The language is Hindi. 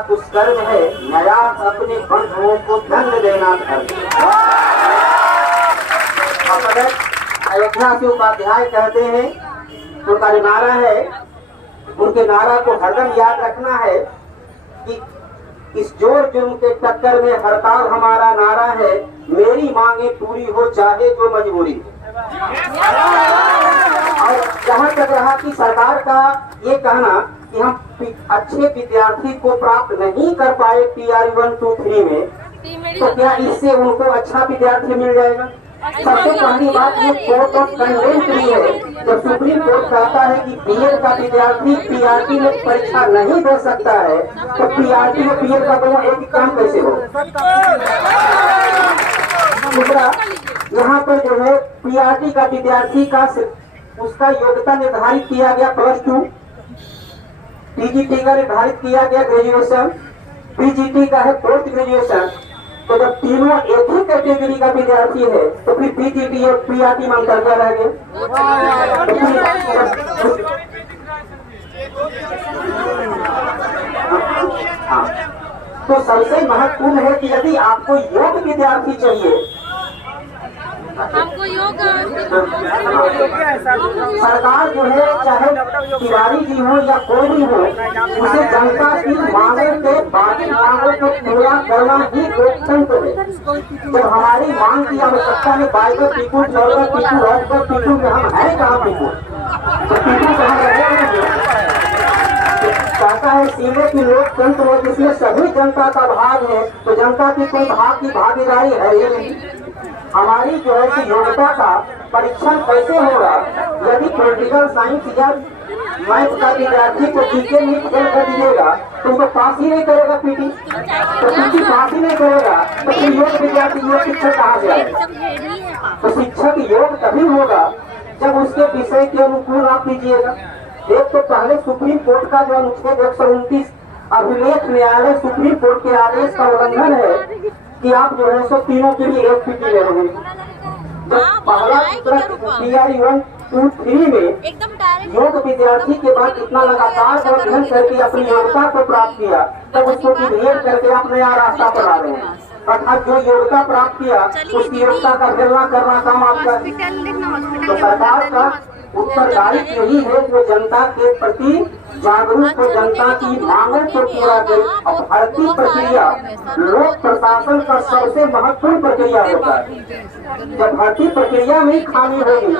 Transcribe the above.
दुष्कर्म है, नया अपने बंधुओं को दंड देना धर्म। अयोध्या के उपाध्याय कहते हैं, उनका नारा है, उनके नारा को हरदम याद रखना है कि इस जोर जुर्म के टक्कर में हड़ताल हमारा नारा है, मेरी मांगे पूरी हो चाहे जो मजबूरी। और जहाँ तक रहा कि सरकार का ये कहना कि हम अच्छे विद्यार्थी को प्राप्त नहीं कर पाए PR 1, 2, 3 में, तो क्या इससे उनको अच्छा विद्यार्थी मिल जाएगा? सबसे पहली बात ये कोर्ट ऑफ कंडेम्ट भी है। जब सुप्रीम कोर्ट कहता है कि BEd का विद्यार्थी PRT में परीक्षा नहीं दे सकता है, तो PRT और BEd का दोनों एक काम कैसे हो? दूसरा, यहाँ पर जो है PRT का विद्यार्थी का उसका योग्यता निर्धारित किया गया +2, PGT का निर्धारित किया गया ग्रेजुएशन, PGT का है पोस्ट ग्रेजुएशन। तो जब तीनों एक ही कैटेगरी का विद्यार्थी है, तो फिर PGT और PRT में अंतर क्या रह गया? तो सबसे महत्वपूर्ण है कि यदि आपको योग्य विद्यार्थी चाहिए, हमको योगा सरकार जो है, चाहे तिवारी जी हो या कोई भी हो, उसे जनता की मांगों के बाकी मांगों को पूरा करना ही लोकतंत्र है। जब हमारी मांग की आवश्यकता है, बाइकर पीकू, चौदह पीकू, रॉकर पीकू में हम है कहाँ पीकू? तो पीकू कहाँ रहे? कहता है सीमे की लोकतंत्र हो जिसमें सभी जनता का भाग है, तो जनता की कोई भाग की भागीदारी है ही नहीं। हमारी जो है कि योग्यता का परीक्षण कैसे होगा? यदि पॉलिटिकल साइंस या मैथ का विद्यार्थी को जीके में फेल कर दीजिएगा, तो उनको पास ही नहीं करेगा PT, तो PT पास ही नहीं करेगा, तो फिर योग विद्यार्थी योग शिक्षक कहाँ से आएगा? तो शिक्षक योग तभी होगा जब उसके विषय के अनुकूल आप दीजिएगा। एक तो पहले सुप्रीम कोर्ट का जो अनुच्छेद 129 अभिलेख न्यायालय सुप्रीम कोर्ट के आदेश का उल्लंघन है कि आप जो है सो तीनों के लिए एक PT ले रहे हैं। जब पहला PR 1, 2, 3 में योग विद्यार्थी के बाद इतना लगातार अध्ययन करके अपनी योग्यता को प्राप्त किया, तब उसको डिग्रेड करके आप नया रास्ता पर आ रहे हैं। अर्थात जो योग्यता प्राप्त किया उसकी योग्यता का निर्वहन करना काम आपका। तो सरकार का उत्तरदायित्व यही है जो जनता के प्रति जागरूक हो, जनता की मांगों को पूरा करे। और भर्ती प्रक्रिया लोक प्रशासन का सबसे महत्वपूर्ण प्रक्रिया होता है। जब भर्ती प्रक्रिया में खामी होगी